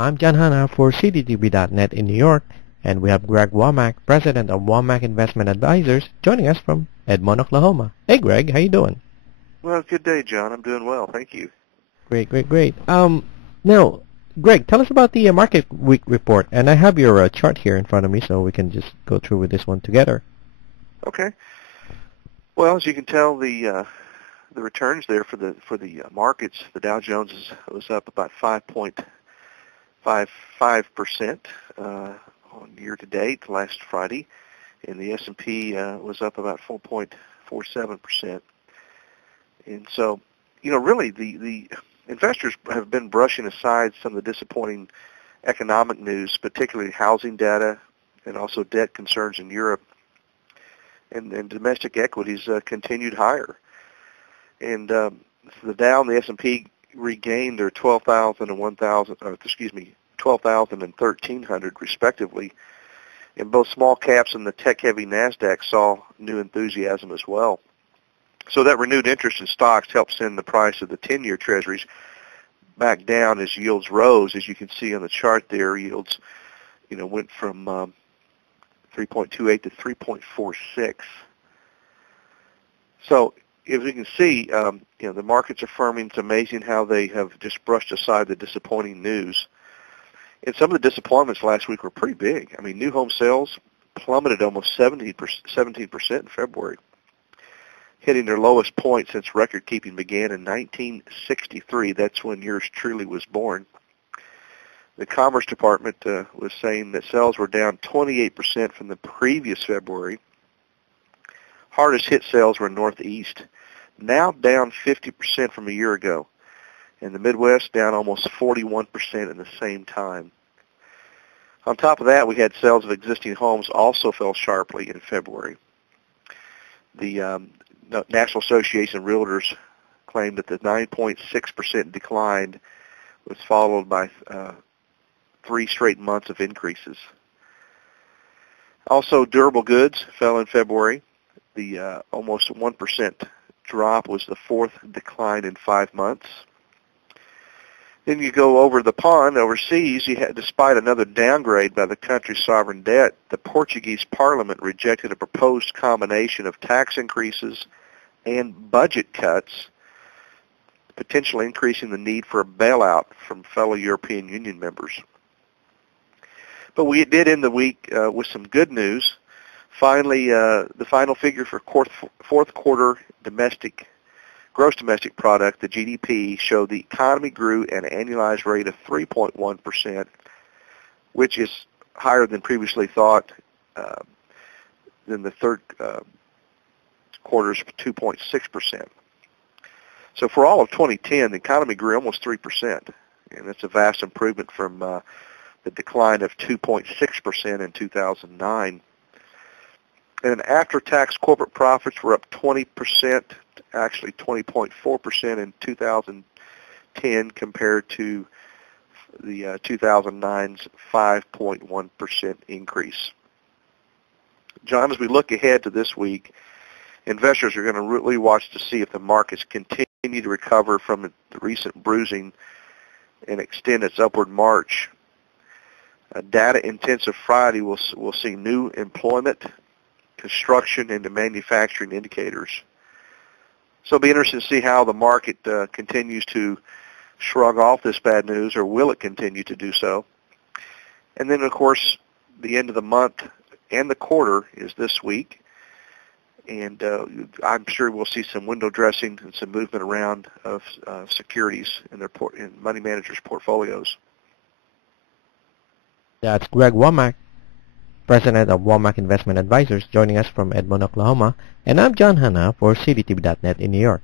I'm John Hanna for CDTV.net in New York, and we have Greg Womack, President of Womack Investment Advisors, joining us from Edmond, Oklahoma. Hey, Greg, how you doing? Well, good day, John. I'm doing well, thank you. Great. Now, Greg, tell us about the market week report, and I have your chart here in front of me, so we can just go through with this one together. Okay. Well, as you can tell, the returns there for the markets, the Dow Jones was up about 5.55% on year to date last Friday, and the S&P was up about 4.47%. And so, really the investors have been brushing aside some of the disappointing economic news, particularly housing data and also debt concerns in Europe, and domestic equities continued higher. And the Dow and the S&P regained their 12,000 and 1,300 respectively. And both small caps and the tech-heavy NASDAQ saw new enthusiasm as well. So that renewed interest in stocks helped send the price of the 10-year Treasuries back down as yields rose. As you can see on the chart there, yields, went from 3.28 to 3.46. So as you can see, the markets are firming. It's amazing how they have just brushed aside the disappointing news. And some of the disappointments last week were pretty big. I mean, new home sales plummeted almost 17% in February, hitting their lowest point since record-keeping began in 1963. That's when yours truly was born. The Commerce Department was saying that sales were down 28% from the previous February. Hardest hit sales were Northeast, now down 50% from a year ago. And the Midwest down almost 41% in the same time. On top of that, we had sales of existing homes also fell sharply in February. The National Association of Realtors claimed that the 9.6% decline was followed by 3 straight months of increases. Also, durable goods fell in February. The almost 1% drop was the 4th decline in 5 months. Then you go over the pond overseas. Despite another downgrade by the country's sovereign debt, the Portuguese Parliament rejected a proposed combination of tax increases and budget cuts, potentially increasing the need for a bailout from fellow European Union members. But we did end the week with some good news. Finally, the final figure for fourth quarter gross domestic product, the GDP, showed the economy grew at an annualized rate of 3.1%, which is higher than previously thought, than the third quarter's 2.6%. So for all of 2010, the economy grew almost 3%, and that's a vast improvement from the decline of 2.6% in 2009. And after-tax corporate profits were up 20%, actually 20.4% in 2010 compared to the 2009's 5.1% increase. John, as we look ahead to this week, investors are going to really watch to see if the markets continue to recover from the recent bruising and extend its upward march. A data-intensive Friday will see new employment, construction, and the manufacturing indicators. So it'll be interesting to see how the market continues to shrug off this bad news, or will it continue to do so? And then, of course, the end of the month and the quarter is this week, and I'm sure we'll see some window dressing and some movement around of securities in money managers' portfolios. That's Greg Womack, President of Womack Investment Advisors, joining us from Edmond, Oklahoma, and I'm John Hanna for CDTV.net in New York.